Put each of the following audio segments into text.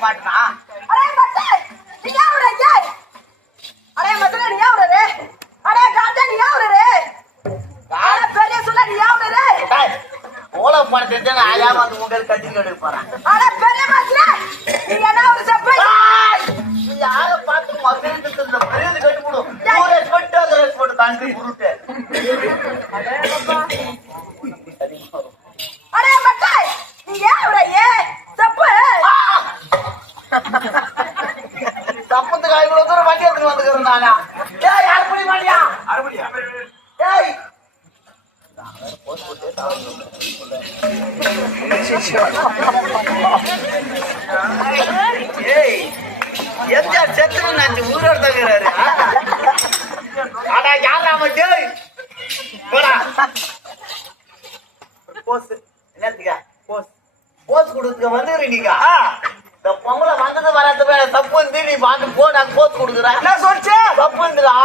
மாட்டா ஓலை படத்தை ஆயாம வந்து உங்க கட்டி எடுப்பாரா யார பார்த்து மகிழ்ந்து பெரியது கட்டி போடும் போட்டு காண்பி குருட்டு தப்பத்துக்கு இவ்வளவு தூரம் வண்டி எடுத்துட்டு வந்துக்கிறேன் நானா அறுபடி மாட்டியா அறுபடியா எம்ஜிஆர் செத்து நினைச்சு ஊரோட தங்குறாரு ஆனா யாரா மட்டும் போடா போஸ் என்னத்துக்கா போஸ் போஸ் கொடுத்துக்க வந்துருக்கீங்க இந்த பொங்கலை வந்தது வராது தப்பு வந்து நீ பாட்டு போ நாங்க போஸ் கொடுக்குறா என்ன சொல்லிச்சு தப்பு வந்துடா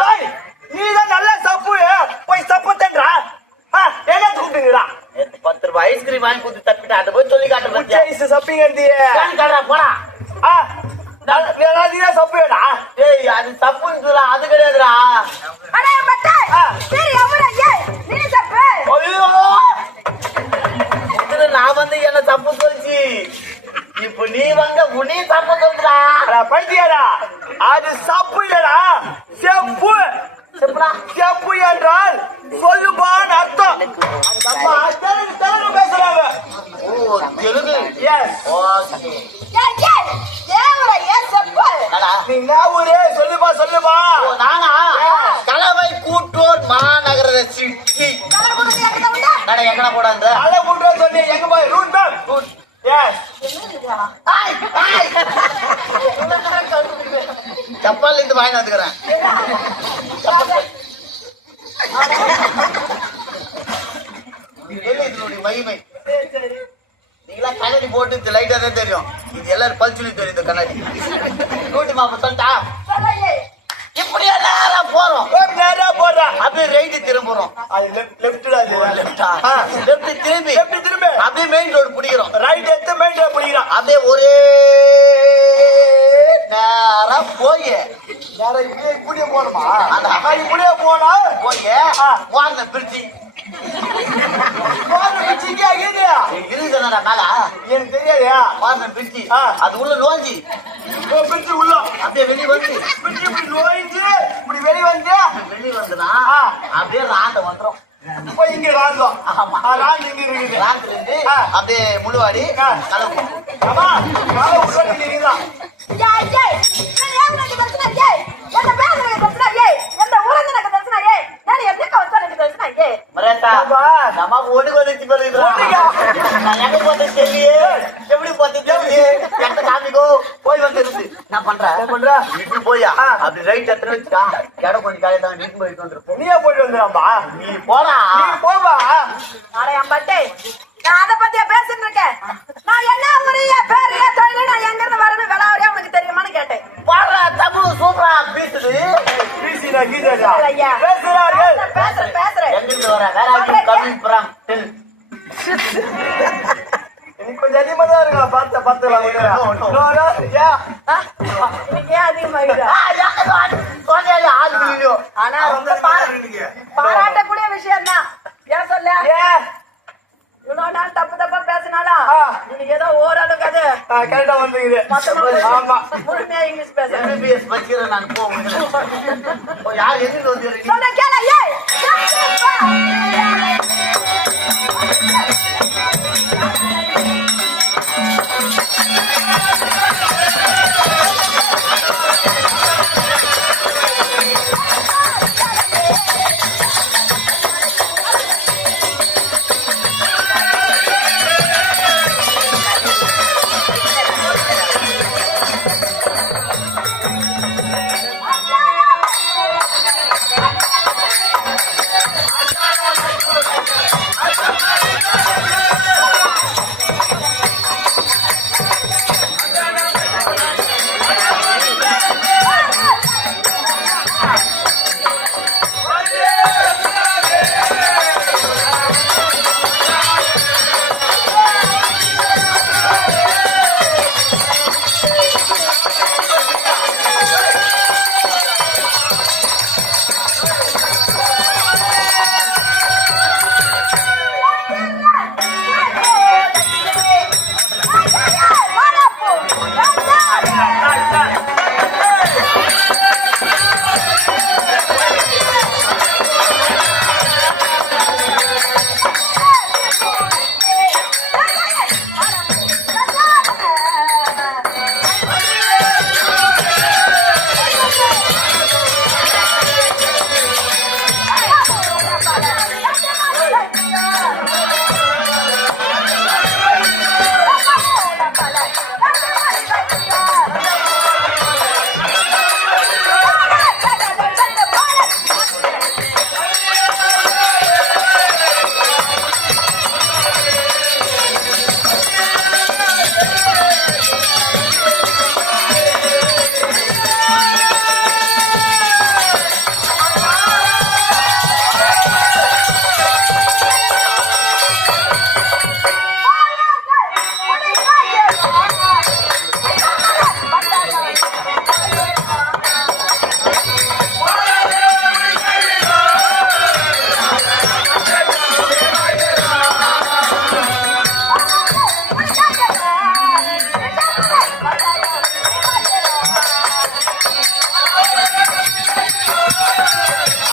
நீதான் நல்ல தப்பு போய் தப்பு தன்றா என்ன கூப்பிட்டுங்களா 10 ரூபாய் ஐஸ்கிரீம் வாங்கி கொடுத்து தப்பிட்டா அதை போய் சொல்லி காட்டுறேன் சப்பிங்க போடா சப்புடா ஏய் அது தப்புன்னு அது கிடையாதுடா நான் வந்து என்ன தப்பு சொல்லிச்சு இப்ப நீ வந்து உனி தப்பு சொல்றா பைத்தியாடா அது சப்பு இல்லடா செப்பு செப்பு என்றால் சொல்லுபான்னு அர்த்தம் தெலுங்கு பேசுறாங்க ஓ தெலுங்கு எஸ் ஓகே சொல்லுமா சொல்லுமா நானா கலவை கூட்டூர் மாநகர சிட்டி எங்கட போடாது கலை கூட்டூர் சொல்லி எங்க போய் ரூட் ரூட் சப்பால் இருந்து வாங்கி வந்துக்கிறேன் இதனுடைய மகிமை நீங்களா கண்ணாடி போட்டு லைட்டா தான் தெரியும் இது எல்லாரும் பல்ச்சுலி தெரியும் இந்த கண்ணாடி நூட்டி மாப்ப சொல்லிட்டா இப்படி நேரம் போறோம் நேரா போறோம் அப்படியே ரைட்டு திரும்புறோம் லெப்ட் திரும்பி அப்படியே மெயின் ரோடு பிடிக்கிறோம் ரைட் எடுத்து மெயின் ரோடு பிடிக்கிறோம் அப்படியே ஒரே நேரம் போய் நேரம் இப்படியே போகணுமா இப்படியே போனா போய் வாங்க பிரிச்சு எனக்கு தெரியாதா பிரிச்சு அது உள்ள நோஞ்சி பிரிச்சு உள்ள அப்படியே வெளியே வந்து இப்படி நோய்ஞ்சு இப்படி வெளியே வந்து வெளியே வந்துனா அப்படியே ராண்ட வந்துடும் இங்க ராந்தோம் ஆமா ராண்டு இங்க இருக்குது ராண்டு இருந்து அப்படியே முழுவாடி கலவு ஆமா போய் வந்து நான் பண்றேன் போயா அப்படி ரைட் எத்தனை வச்சுக்கா இட கொஞ்சம் காலையில வீட்டு போயிட்டு வந்துருப்போம் நீயே போயிட்டு வந்துடாம்பா நீ போடா போவா பட்டே நான் அதை பத்தியா பேசிட்டு இருக்கேன் நான் என்ன முறைய பேரு தொழில் நான் எங்க இருந்து வரணும் விளாவரியா உனக்கு தெரியுமான்னு கேட்டேன் பாடுற தமிழ் சூப்பரா பேசுது பேசுறேன் எங்க இருந்து வர வேற கம்மி புறம் கொஞ்சம் அதிகமா தான் இருக்கா பாத்துக்கலாம் ஆனா ரொம்ப பாராட்டக்கூடிய விஷயம் தான் ஏன் சொல்ல இவ்வளவு நாள் தப்பு தப்பா பேசினாலும் நீங்க ஏதோ ஓரளவுக்கு அது கரெக்டா வந்துருக்குது முழுமையா இங்கிலீஷ் பேசுறேன் நான் போவேன் யார் எதிர்த்து வந்து